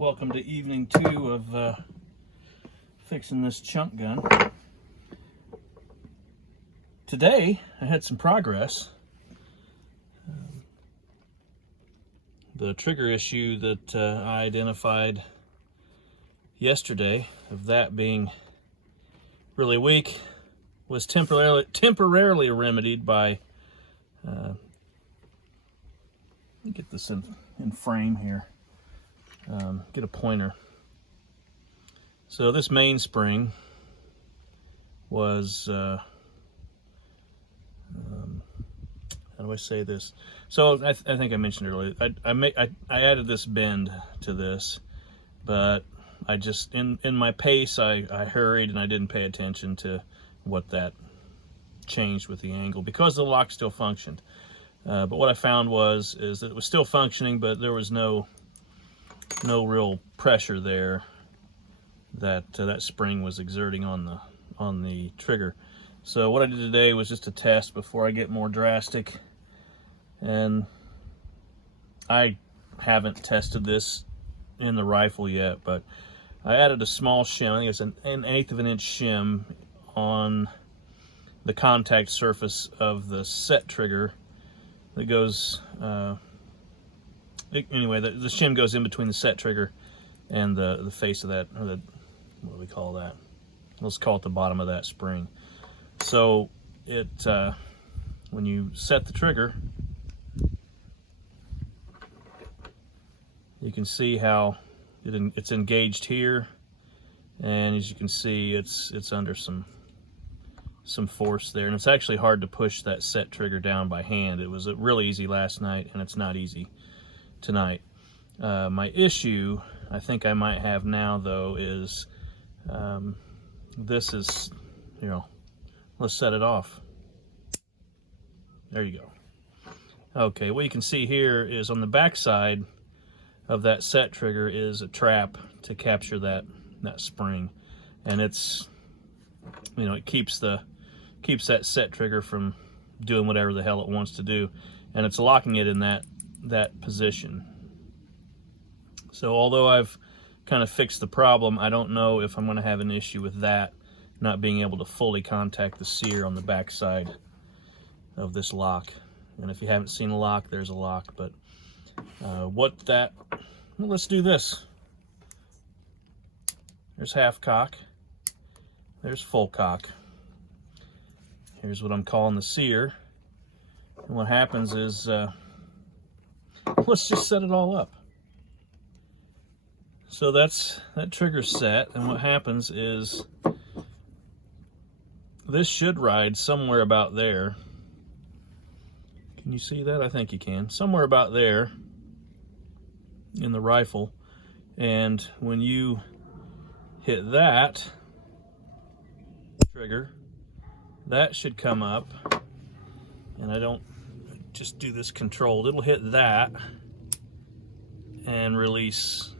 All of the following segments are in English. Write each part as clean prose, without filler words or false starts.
Welcome to evening 2 of fixing this chunk gun. Today I had some progress. The trigger issue that I identified yesterday, of that being really weak, was temporarily remedied by let me get this in frame here. Get a pointer. So this mainspring was how do I say this? So I think I mentioned earlier, I added this bend to this, but I just in my pace I hurried and I didn't pay attention to what that changed with the angle, because the lock still functioned. But what I found is that it was still functioning, but there was no real pressure there that that spring was exerting on the trigger. So what I did today was just a test before I get more drastic, and I haven't tested this in the rifle yet, but I added a small shim. I think it's an 1/8 of an inch shim on the contact surface of the set trigger that goes anyway, the shim goes in between the set trigger and the face of that, or the, what do we call that? Let's call it the bottom of that spring. So it when you set the trigger, you can see how it's engaged here, and as you can see, it's under some force there, and it's actually hard to push that set trigger down by hand. It was really easy last night, and it's not easy tonight. My issue I think I might have now, though, is this is, let's set it off. There you go. Okay, what you can see here is on the back side of that set trigger is a trap to capture that spring, and it's, it keeps that set trigger from doing whatever the hell it wants to do, and it's locking it in that position. So although I've kind of fixed the problem, I don't know if I'm going to have an issue with that not being able to fully contact the sear on the back side of this lock. And if you haven't seen a lock, there's a lock. But let's do this. There's half cock. There's full cock. Here's what I'm calling the sear. And what happens is, let's just set it all up. So that trigger's set, and what happens is this should ride somewhere about there. Can you see that? I think you can. Somewhere about there in the rifle. And when you hit that trigger, that should come up, and I don't just do this controlled. It'll hit that and release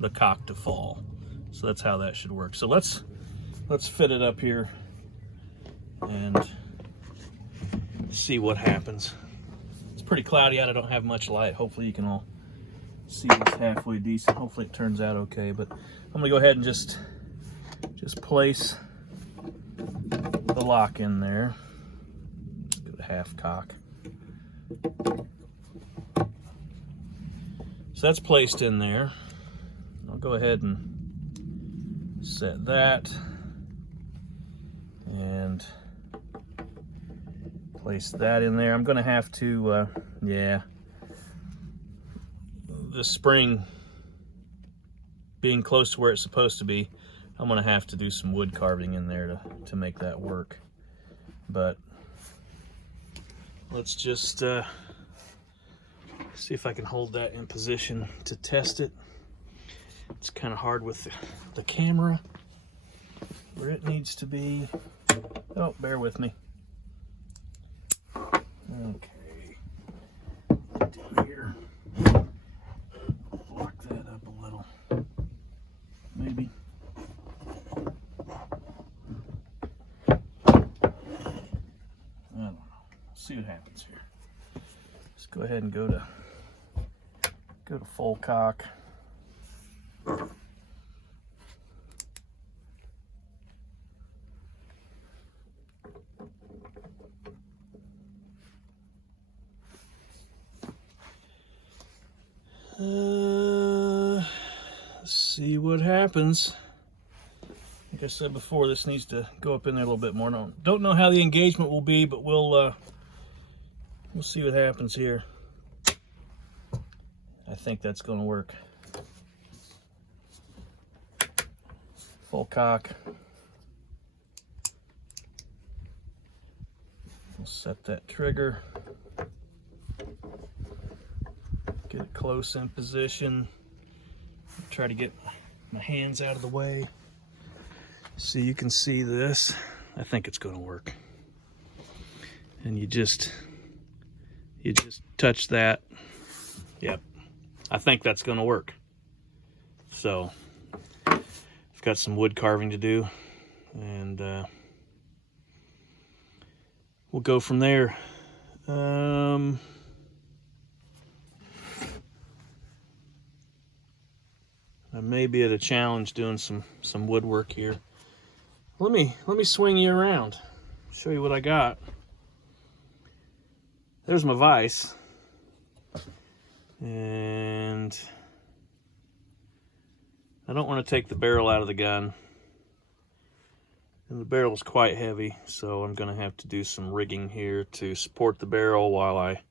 the cock to fall. So that's how that should work. So let's fit it up here and see what happens. It's pretty cloudy out. I don't have much light. Hopefully you can all see this halfway decent. Hopefully it turns out okay. But I'm gonna go ahead and just place the lock in there. Go to half cock. So that's placed in there. I'll go ahead and set that and place that in there. I'm going to have to, the spring being close to where it's supposed to be, I'm going to have to do some wood carving in there to make that work. But let's just see if I can hold that in position to test it. It's kind of hard with the camera where it needs to be. Oh, bear with me. Okay. Do here. Block that up a little. Maybe. I don't know. See what happens here. Let's go ahead and go to full cock. Let's see what happens. Like I said before, this needs to go up in there a little bit more. Don't know how the engagement will be, but we'll see what happens here. I think that's going to work. Full cock. We'll set that trigger. Get it close in position. Try to get my hands out of the way so you can see this. I think it's going to work. And you just touch that. Yep, I think that's going to work. So I've got some wood carving to do, and we'll go from there. I may be at a challenge doing some woodwork here. Let me swing you around, show you what I got. There's my vise, and I don't want to take the barrel out of the gun, and the barrel is quite heavy, so I'm going to have to do some rigging here to support the barrel while I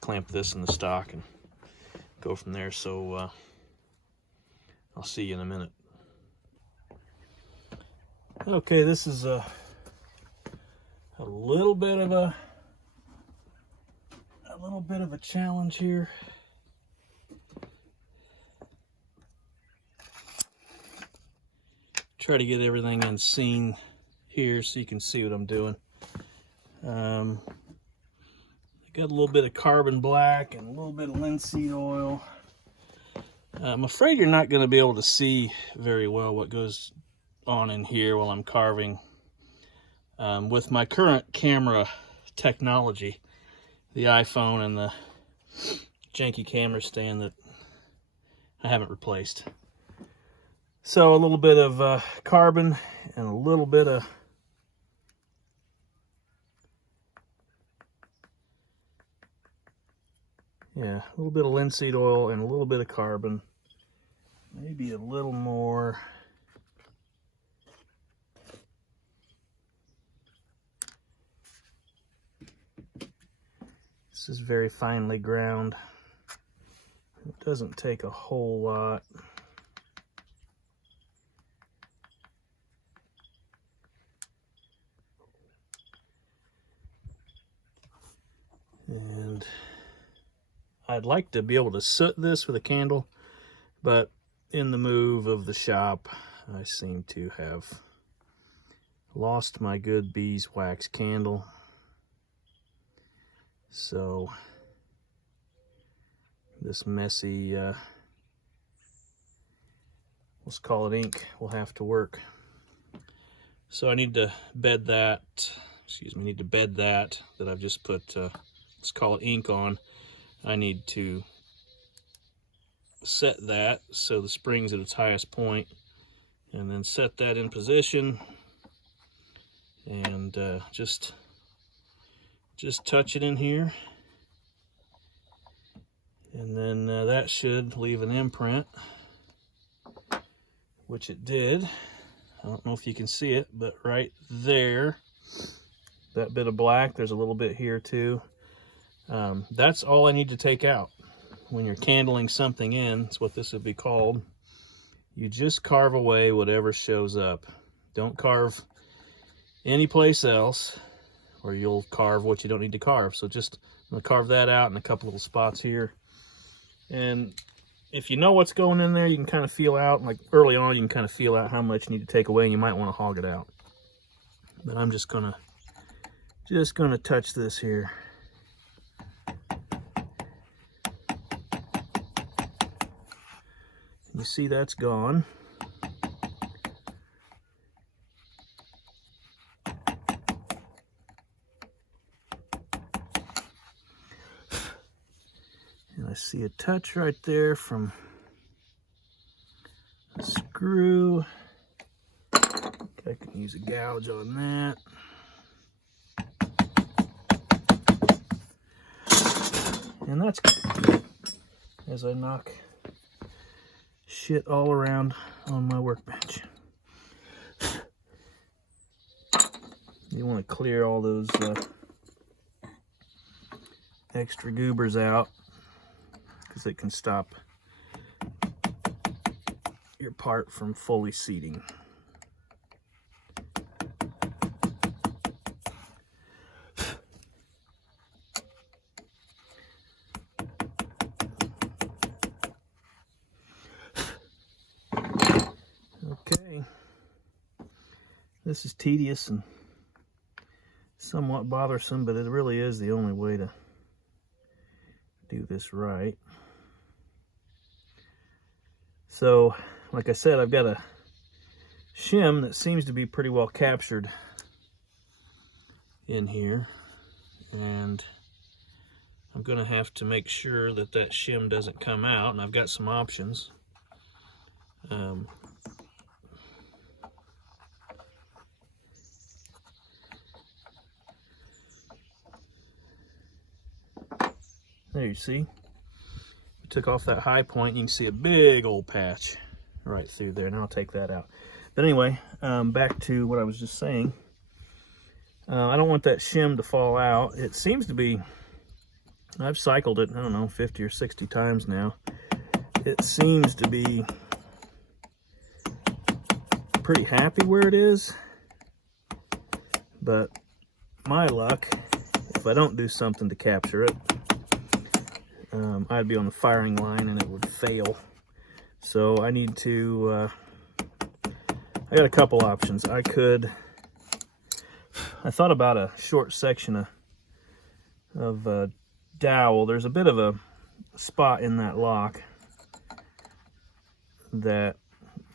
clamp this in the stock and go from there. So I'll see you in a minute. Okay, this is a little bit of a challenge here. Try to get everything in scene here so you can see what I'm doing. I got a little bit of carbon black and a little bit of linseed oil. I'm afraid you're not going to be able to see very well what goes on in here while I'm carving. With my current camera technology, the iPhone and the janky camera stand that I haven't replaced. So a little bit of carbon and a little bit of linseed oil and a little bit of carbon, maybe a little more. This is very finely ground. It doesn't take a whole lot. And I'd like to be able to soot this with a candle, but in the move of the shop, I seem to have lost my good beeswax candle. So this messy, let's call it ink, will have to work. So I need to bed that, that I've just put, let's call it ink on. I need to set that so the spring's at its highest point, and then set that in position, and just touch it in here, and then that should leave an imprint, which it did. I don't know if you can see it, but right there, that bit of black, there's a little bit here too. That's all I need to take out. When you're candling something in, that's what this would be called. You just carve away whatever shows up. Don't carve any place else, or you'll carve what you don't need to carve. So just, I'm gonna carve that out in a couple little spots here. And if you know what's going in there, you can kind of feel out, like early on, you can kind of feel out how much you need to take away, and you might want to hog it out. But I'm just gonna touch this here. You see that's gone. And I see a touch right there from a screw. I can use a gouge on that. And that's as I knock shit all around on my workbench. You want to clear all those extra goobers out, because it can stop your part from fully seating. Okay, this is tedious and somewhat bothersome, but it really is the only way to do this right. So, like I said, I've got a shim that seems to be pretty well captured in here, and I'm going to have to make sure that that shim doesn't come out, and I've got some options. There, you see, we took off that high point. You can see a big old patch right through there, and I'll take that out. But anyway, back to what I was just saying. I don't want that shim to fall out. It seems to be, I've cycled it, I don't know, 50 or 60 times now. It seems to be pretty happy where it is, but my luck, if I don't do something to capture it, I'd be on the firing line and it would fail. So I need to, I got a couple options. I thought about a short section of dowel. There's a bit of a spot in that lock that,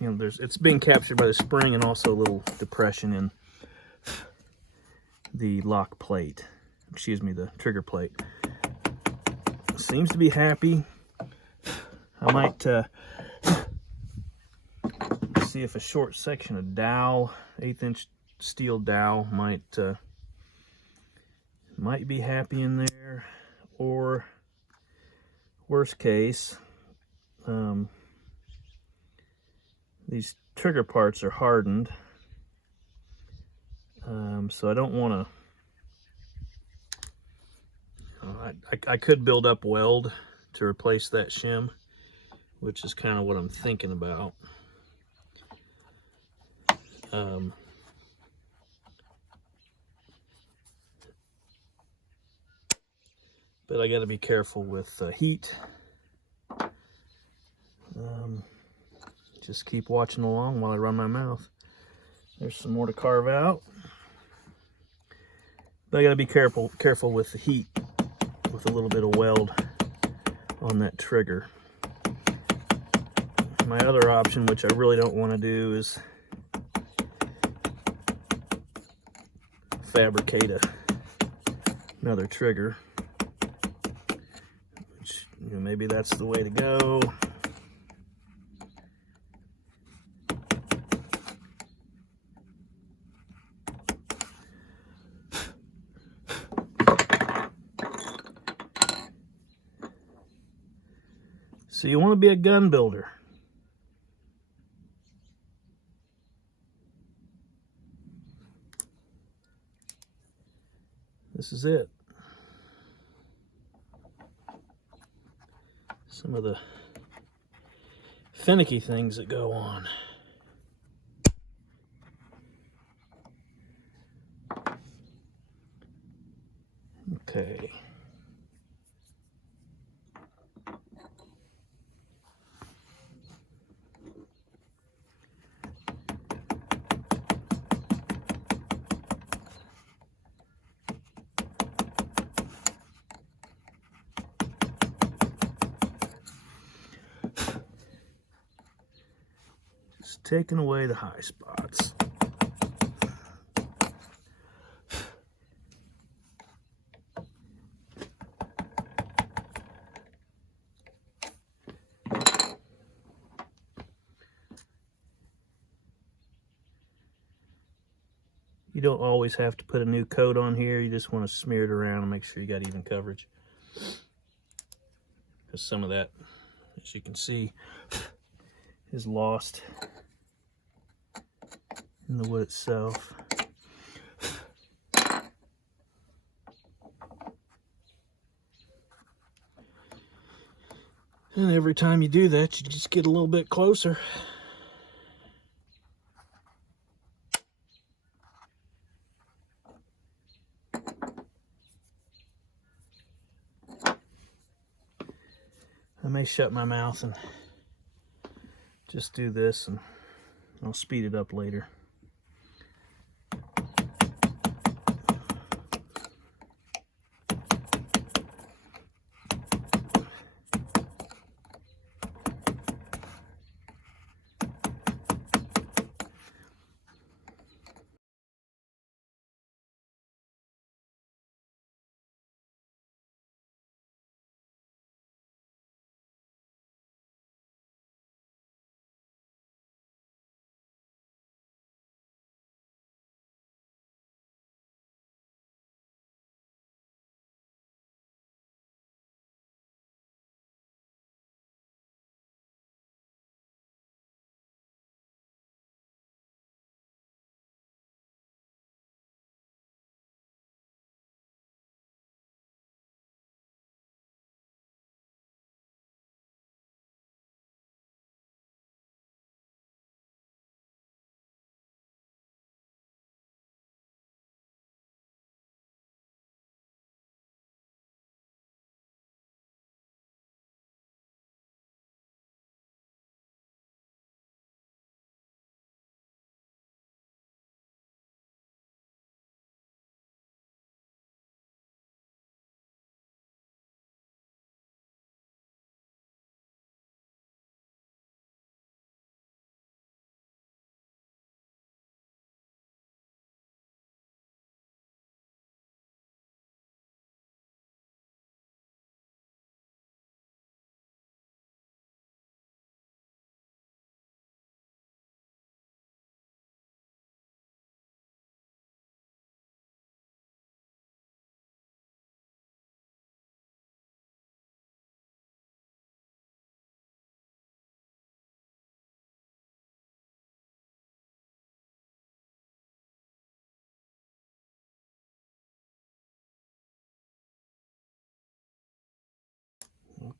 you know, it's being captured by the spring, and also a little depression in the lock plate. Excuse me, the trigger plate. Seems to be happy. I might see if a short section of dowel, 1/8" steel dowel, might be happy in there, or worst case, these trigger parts are hardened, so I don't want to. I could build up weld to replace that shim, which is kind of what I'm thinking about. But I got to be careful with heat. Just keep watching along while I run my mouth. There's some more to carve out. But I got to be careful with the heat, with a little bit of weld on that trigger. My other option, which I really don't want to do, is fabricate another trigger, which, you know, maybe that's the way to go. So you want to be a gun builder. This is it. Some of the finicky things that go on. Okay. Just taking away the high spots. You don't always have to put a new coat on here. You just want to smear it around and make sure you got even coverage. because some of that, as you can see, is lost in the wood itself. And every time you do that, you just get a little bit closer. I may shut my mouth and just do this, and I'll speed it up later.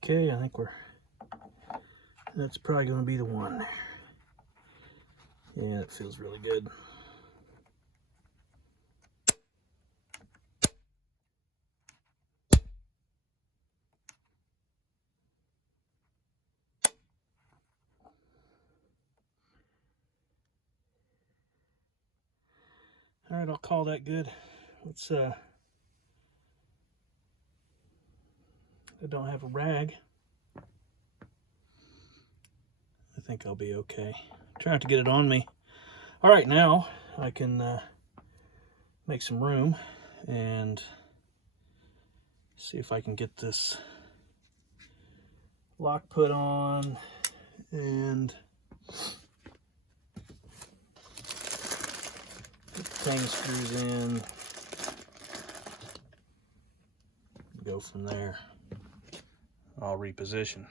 Okay, I think that's probably going to be the one. Yeah, it feels really good. All right, I'll call that good. Let's I don't have a rag. I think I'll be okay. Try not to get it on me. All right, now I can make some room and see if I can get this lock put on and put the hang screws in. Go from there. I'll reposition.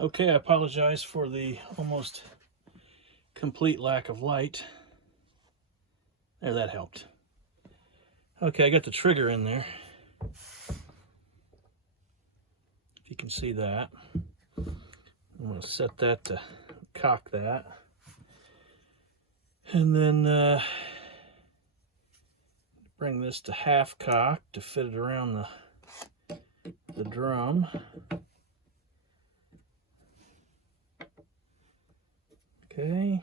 Okay, I apologize for the almost complete lack of light. There, that helped. Okay, I got the trigger in there. If you can see that. I'm going to set that to cock that. And then bring this to half cock to fit it around the drum. Okay.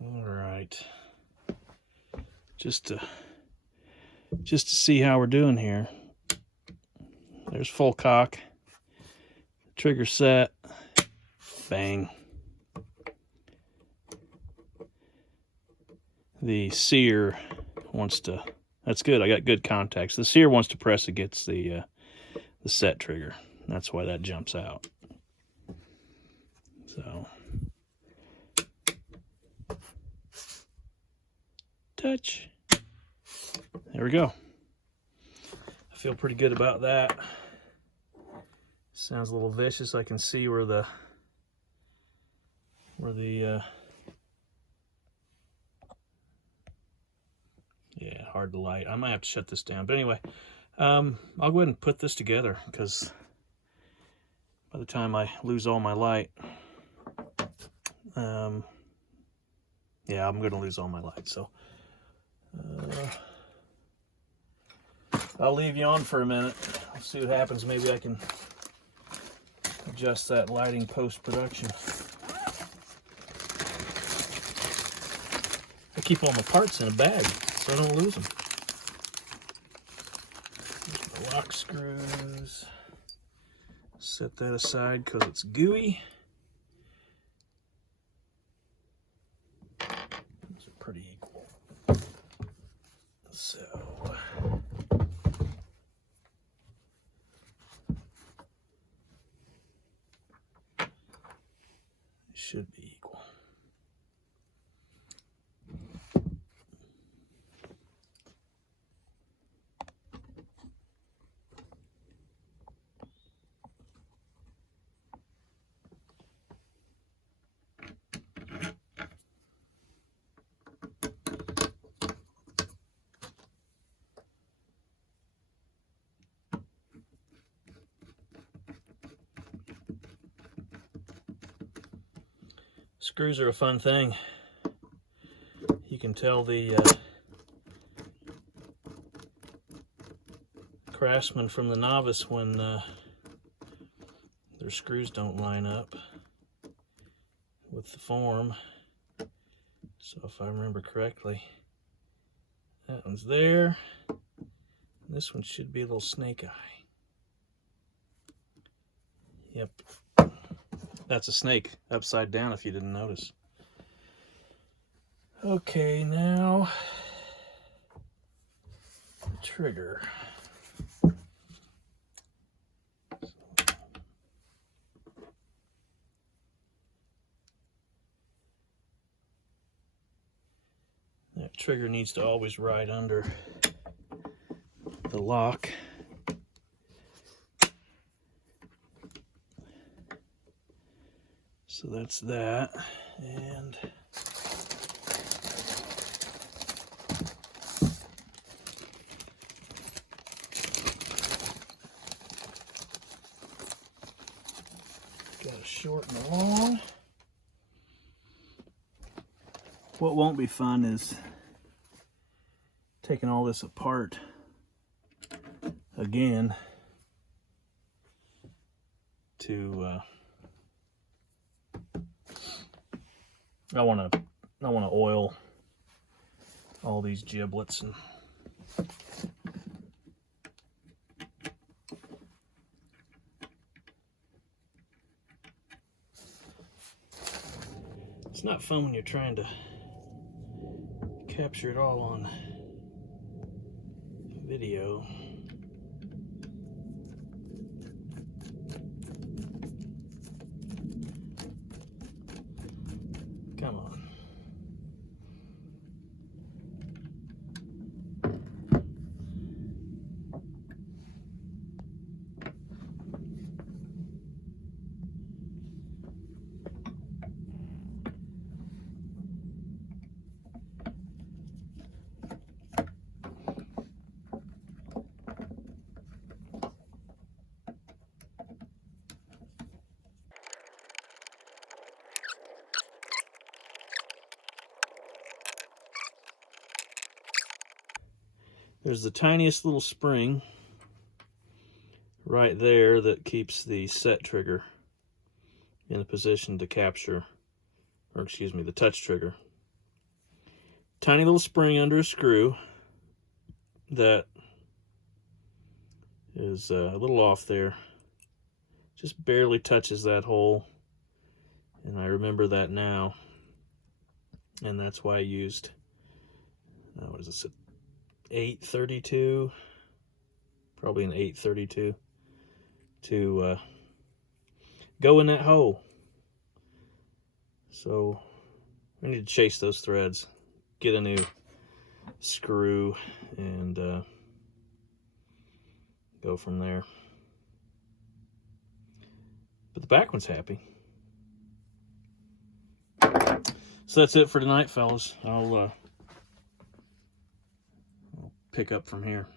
All right. Just to see how we're doing here. There's full cock. Trigger set. Bang. The sear wants to. That's good. I got good contacts. The sear wants to press against the set trigger. That's why that jumps out. So. Touch. There we go. I feel pretty good about that. Sounds a little vicious. I can see where the yeah, hard to light. I might have to shut this down. But anyway, I'll go ahead and put this together, because by the time I lose all my light, yeah, I'm going to lose all my light. So I'll leave you on for a minute. I'll see what happens. Maybe I can adjust that lighting post-production. I keep all my parts in a bag so I don't lose them. There's my lock screws. Set that aside because it's gooey. Those are pretty equal. So should be equal. Screws are a fun thing. You can tell the craftsman from the novice when their screws don't line up with the form. So if I remember correctly, that one's there. This one should be a little snake eye. Yep. That's a snake upside down if you didn't notice. Okay, now the trigger. That trigger needs to always ride under the lock. So that's that, and got a short and a long. What won't be fun is taking all this apart again to I want to oil all these giblets and it's not fun when you're trying to capture it all on video. Come on. There's the tiniest little spring right there that keeps the set trigger in a position to capture, or excuse me, the touch trigger. Tiny little spring under a screw that is a little off there. Just barely touches that hole, and I remember that now. And that's why I used, what is this, 832, probably an 832 to go in that hole. So I need to chase those threads, get a new screw, and go from there. But the back one's happy. So that's it for tonight, fellas. I'll pick up from here.